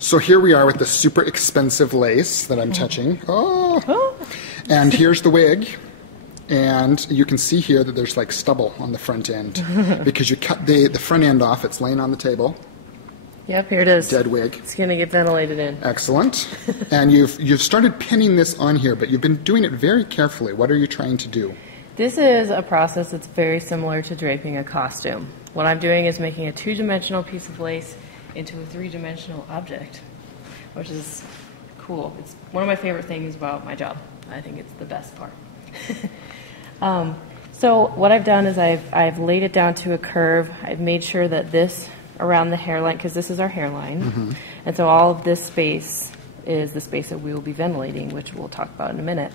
So here we are with the super expensive lace that I'm touching. Oh. And here's the wig. And you can see here that there's like stubble on the front end because you cut the front end off. It's laying on the table. Yep, here it is. Dead wig. It's going to get ventilated in. Excellent. And you've started pinning this on here, but you've been doing it very carefully. What are you trying to do? This is a process that's very similar to draping a costume. What I'm doing is making a two-dimensional piece of lace into a three-dimensional object, which is cool. It's one of my favorite things about my job. I think it's the best part. So what I've done is I've laid it down to a curve. I've made sure that this around the hairline, because this is our hairline, and so all of this space is the space that we will be ventilating, which we'll talk about in a minute.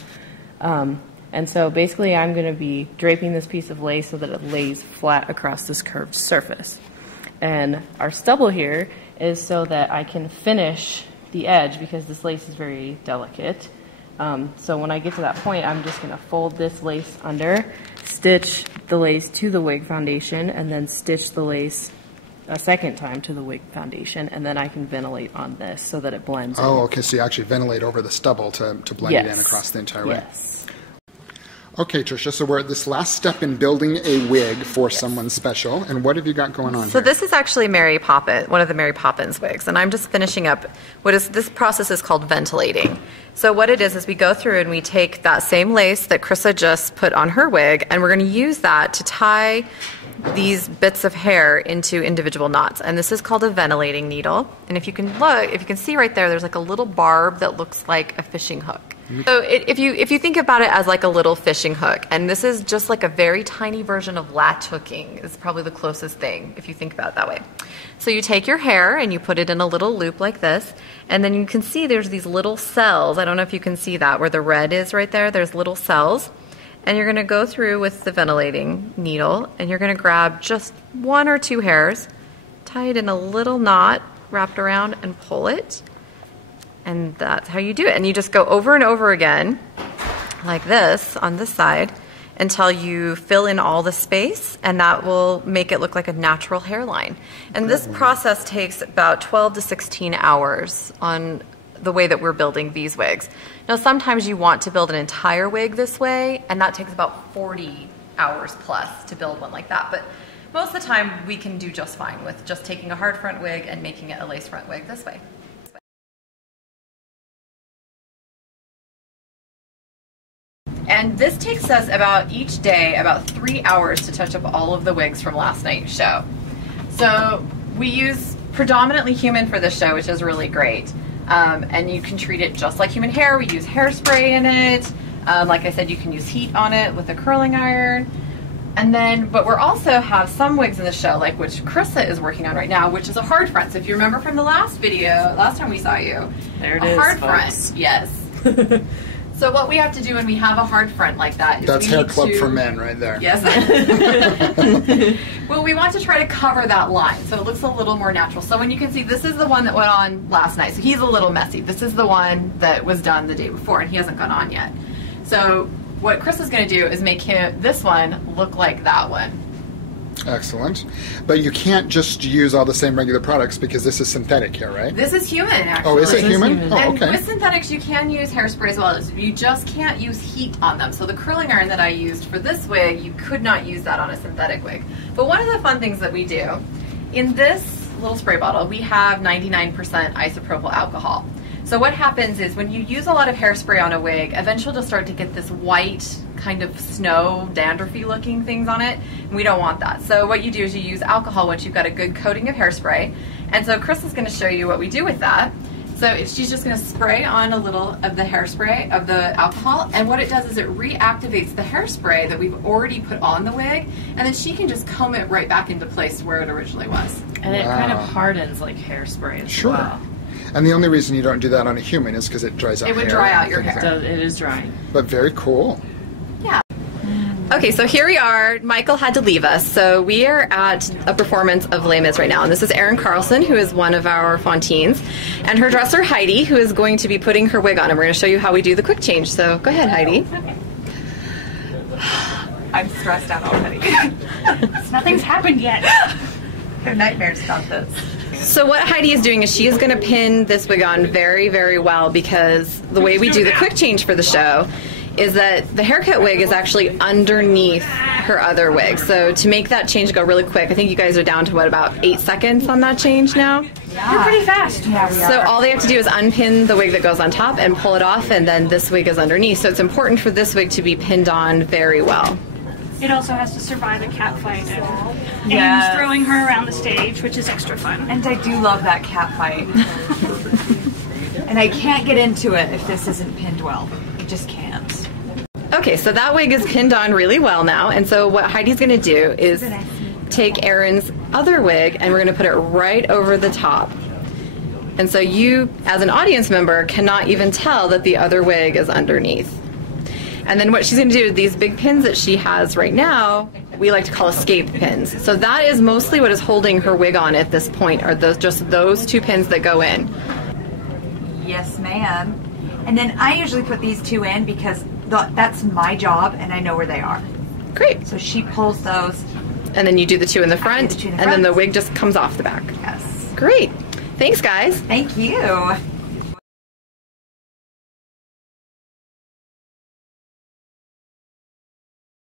And so basically I'm going to be draping this piece of lace so that it lays flat across this curved surface. And our stubble here is so that I can finish the edge because this lace is very delicate. So when I get to that point, I'm just going to fold this lace under, stitch the lace to the wig foundation, and then stitch the lace a second time to the wig foundation, and then I can ventilate on this so that it blends in. Oh, okay, so you actually ventilate over the stubble to blend it in across the entire way. Yes. Okay, Tricia, so we're at this last step in building a wig for someone special, and what have you got going on So here? this is actually Mary Poppins, one of the Mary Poppins wigs, and I'm just finishing up this process is called ventilating. So what it is we go through and we take that same lace that Krista just put on her wig, and we're going to use that to tie these bits of hair into individual knots, and this is called a ventilating needle. And if you can look, if you can see right there, there's like a little barb that looks like a fishing hook. So if you think about it as like a little fishing hook, and this is just like a very tiny version of latch hooking, is probably the closest thing if you think about it that way. So you take your hair and you put it in a little loop like this, and then you can see there's these little cells. I don't know if you can see that where the red is right there. There's little cells. And you're going to go through with the ventilating needle, and you're going to grab just one or two hairs, tie it in a little knot wrapped around, and pull it. And that's how you do it. And you just go over and over again, like this, on this side, until you fill in all the space, and that will make it look like a natural hairline. And this process takes about 12 to 16 hours on the way that we're building these wigs. Now, sometimes you want to build an entire wig this way, and that takes about 40 hours plus to build one like that. But most of the time, we can do just fine with just taking a hard front wig and making it a lace front wig this way. And this takes us each day about 3 hours to touch up all of the wigs from last night's show. So we use predominantly human for this show, which is really great. And you can treat it just like human hair. We use hairspray in it. Like I said, you can use heat on it with a curling iron. And then, but we also have some wigs in the show, like which Krista is working on right now, which is a hard front. So if you remember from the last video, last time we saw you, there it a is, hard folks. front, yes. So what we have to do when we have a hard front like that is That's Hair Club for Men right there. Yes. Well, we want to try to cover that line so it looks a little more natural. So when you can see, this is the one that went on last night. So he's a little messy. This is the one that was done the day before, and he hasn't gone on yet. So what Chris is going to do is make this one look like that one. Excellent. But you can't just use all the same regular products because this is synthetic hair, right? This is human, actually. Oh, is it human? Oh, and okay. with synthetics, you can use hairspray as well. You just can't use heat on them. So the curling iron that I used for this wig, you could not use that on a synthetic wig. But one of the fun things that we do, in this little spray bottle, we have 99% isopropyl alcohol. So what happens is when you use a lot of hairspray on a wig, eventually you'll start to get this white kind of snow, dandruffy looking things on it, and we don't want that. So what you do is you use alcohol once you've got a good coating of hairspray. And so Chris is going to show you what we do with that. So she's just going to spray on a little of the hairspray, of the alcohol, and what it does is it reactivates the hairspray that we've already put on the wig, and then she can just comb it right back into place where it originally was. And it kind of hardens like hairspray as well. And the only reason you don't do that on a human is because it dries out It would hair. dry out your hair. It is drying. But very cool. Yeah. Okay, so here we are. Michael had to leave us, so we are at a performance of Les Mis right now. And this is Erin Carlson, who is one of our Fontines, and her dresser, Heidi, who is going to be putting her wig on. And we're going to show you how we do the quick change. So go ahead, Heidi. Okay. I'm stressed out already. Nothing's happened yet. I have nightmares about this. So what Heidi is doing is she is going to pin this wig on very, very well, because the way we do the quick change for the show is that the haircut wig is actually underneath her other wig. So to make that change go really quick, I think you guys are down to what, about 8 seconds on that change now? We're pretty fast. Yeah, we are. So all they have to do is unpin the wig that goes on top and pull it off, and then this wig is underneath. So it's important for this wig to be pinned on very well. It also has to survive a cat fight and throwing her around the stage, which is extra fun. And I do love that cat fight. And I can't get into it if this isn't pinned well. I just can't. Okay, so that wig is pinned on really well now, and so what Heidi's going to do is take Erin's other wig and we're going to put it right over the top. And so you, as an audience member, cannot even tell that the other wig is underneath. And then what she's going to do, these big pins that she has right now, we like to call escape pins. So that is mostly what is holding her wig on at this point, are just those 2 pins that go in. Yes, ma'am. And then I usually put these 2 in because that's my job and I know where they are. Great. So she pulls those. And then you do the 2 in the front, and then the wig just comes off the back. Yes. Great. Thanks, guys. Thank you.